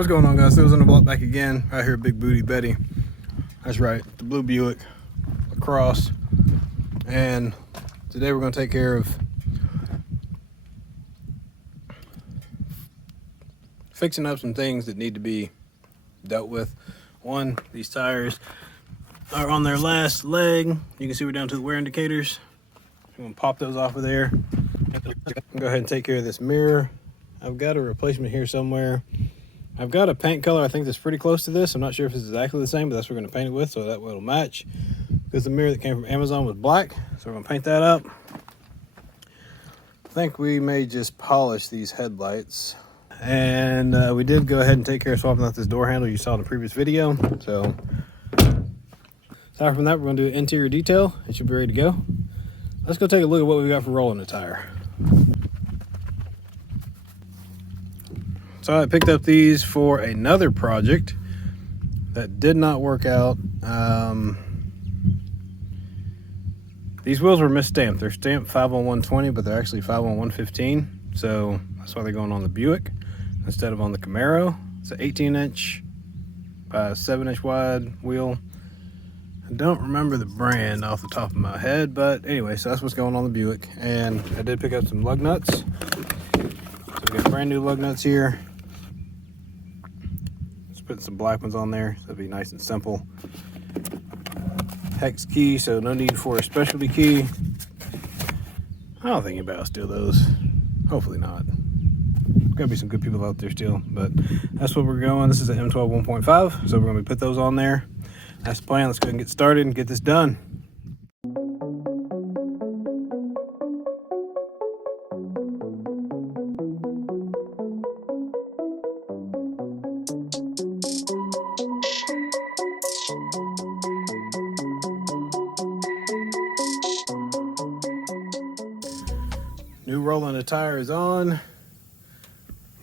What's going on, guys? It was on the block back again, right here, Big Booty Betty. That's right, the blue Buick, LaCrose. And today we're going to take care of fixing up some things that need to be dealt with. One, these tires are on their last leg. You can see we're down to the wear indicators. I'm going to pop those off of there. Go ahead and take care of this mirror. I've got a replacement here somewhere. I've got a paint color I think that's pretty close to this. I'm not sure if it's exactly the same, but that's what we're going to paint it with, so that way it'll match. Because the mirror that came from Amazon was black, so we're going to paint that up. I think we may just polish these headlights. And we did go ahead and take care of swapping out this door handle you saw in the previous video. So aside from that, we're going to do interior detail. It should be ready to go. Let's go take a look at what we got for rolling the tire. So I picked up these for another project that did not work out. These wheels were misstamped. They're stamped 5 on 120, but they're actually 5 on 115. So that's why they're going on the Buick instead of on the Camaro. It's an 18-inch by 7-inch wide wheel. I don't remember the brand off the top of my head, but anyway, so that's what's going on the Buick. And I did pick up some lug nuts. So we got brand new lug nuts here. Putting some black ones on there, so it'll be nice and simple. Hex key, so no need for a specialty key. I don't think anybody will steal those. Hopefully not. There's gotta be some good people out there still, but that's what we're going. This is an M12 1.5, so we're gonna put those on there. That's the plan. Let's go ahead and get started and get this done. New rolling the tire is on. I'm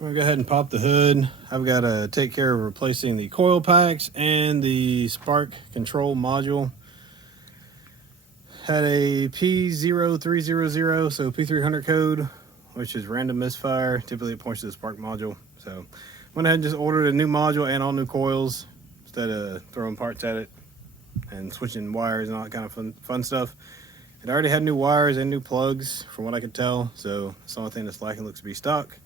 gonna go ahead and pop the hood. I've got to take care of replacing the coil packs and the spark control module. Had a P0300, so P300 code, which is random misfire. Typically it points to the spark module. So went ahead and just ordered a new module and all new coils instead of throwing parts at it and switching wires and all that kind of fun stuff. It already had new wires and new plugs from what I could tell, so that's the only thing that's lacking. Looks to be stock.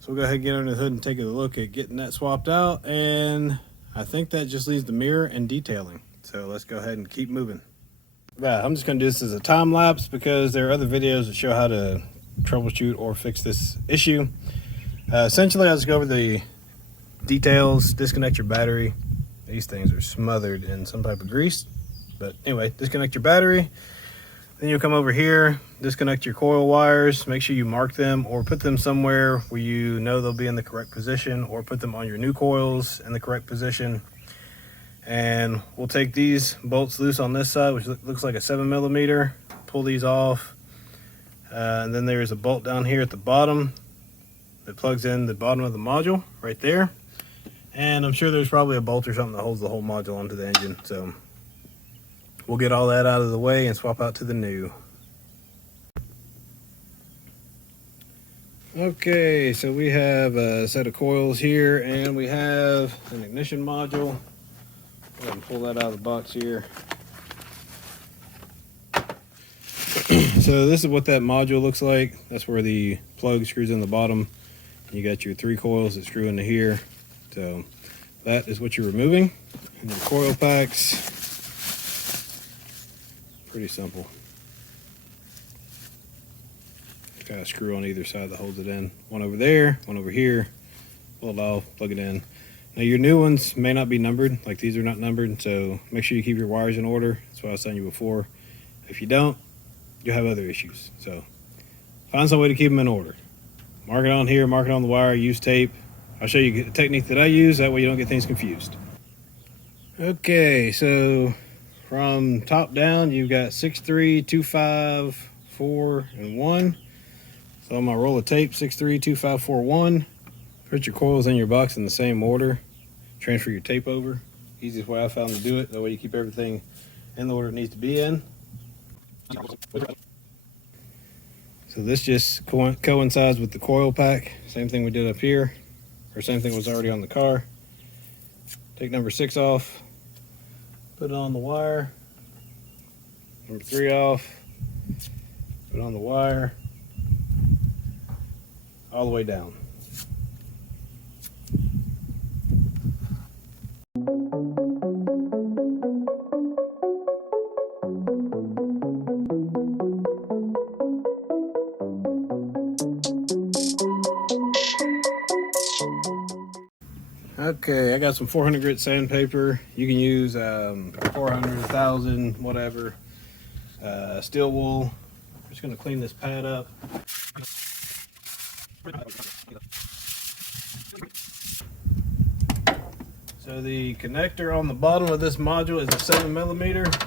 So we'll go ahead and get under the hood and take a look at getting that swapped out, and I think that just leaves the mirror and detailing. So let's go ahead and keep moving. Right, I'm just going to do this as a time lapse because there are other videos that show how to troubleshoot or fix this issue. Essentially, I'll just go over the details. Disconnect your battery. These things are smothered in some type of grease, but anyway, disconnect your battery. Then you'll come over here, disconnect your coil wires, make sure you mark them or put them somewhere where you know they'll be in the correct position, or put them on your new coils in the correct position. And we'll take these bolts loose on this side, which looks like a 7mm, pull these off. And then there's a bolt down here at the bottom that plugs in the bottom of the module right there. And I'm sure there's probably a bolt or something that holds the whole module onto the engine. So we'll get all that out of the way and swap out to the new. Okay, so we have a set of coils here, and we have an ignition module. Go ahead and pull that out of the box here. So this is what that module looks like. That's where the plug screws in the bottom. You got your 3 coils that screw into here. So that is what you're removing. And the coil packs. Pretty simple. Just got a screw on either side that holds it in. One over there, one over here. Pull it off, plug it in. Now your new ones may not be numbered, like these are not numbered, so make sure you keep your wires in order. That's what I was telling you before. If you don't, you'll have other issues. So find some way to keep them in order. Mark it on here, mark it on the wire, use tape. I'll show you the technique that I use, that way you don't get things confused. Okay, so from top down, you've got 6, 3, 2, 5, 4, and 1. So on my roll of tape, 6, 3, 2, 5, 4, 1. Put your coils in your box in the same order. Transfer your tape over. Easiest way I found to do it. That way you keep everything in the order it needs to be in. So this just coincides with the coil pack. Same thing we did up here. or same thing was already on the car. Take number 6 off, put it on the wire. Number 3 off, put it on the wire, all the way down. Okay, I got some 400 grit sandpaper. You can use 400, 1000, whatever. Steel wool. I'm just going to clean this pad up. So the connector on the bottom of this module is a 7mm.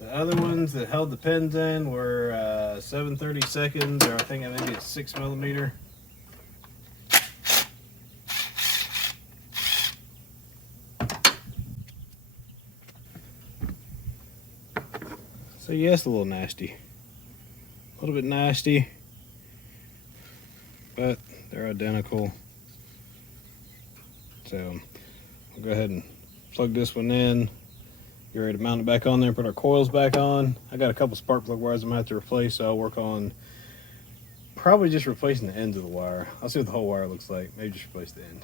The other ones that held the pins in were 7/32, or I think maybe it's 6mm. So yeah, it's a little nasty. A little bit nasty, but they're identical. So we'll go ahead and plug this one in. Get ready to mount it back on there, put our coils back on. I got a couple spark plug wires I'm gonna have to replace, so I'll work on probably just replacing the ends of the wire. I'll see what the whole wire looks like. Maybe just replace the end.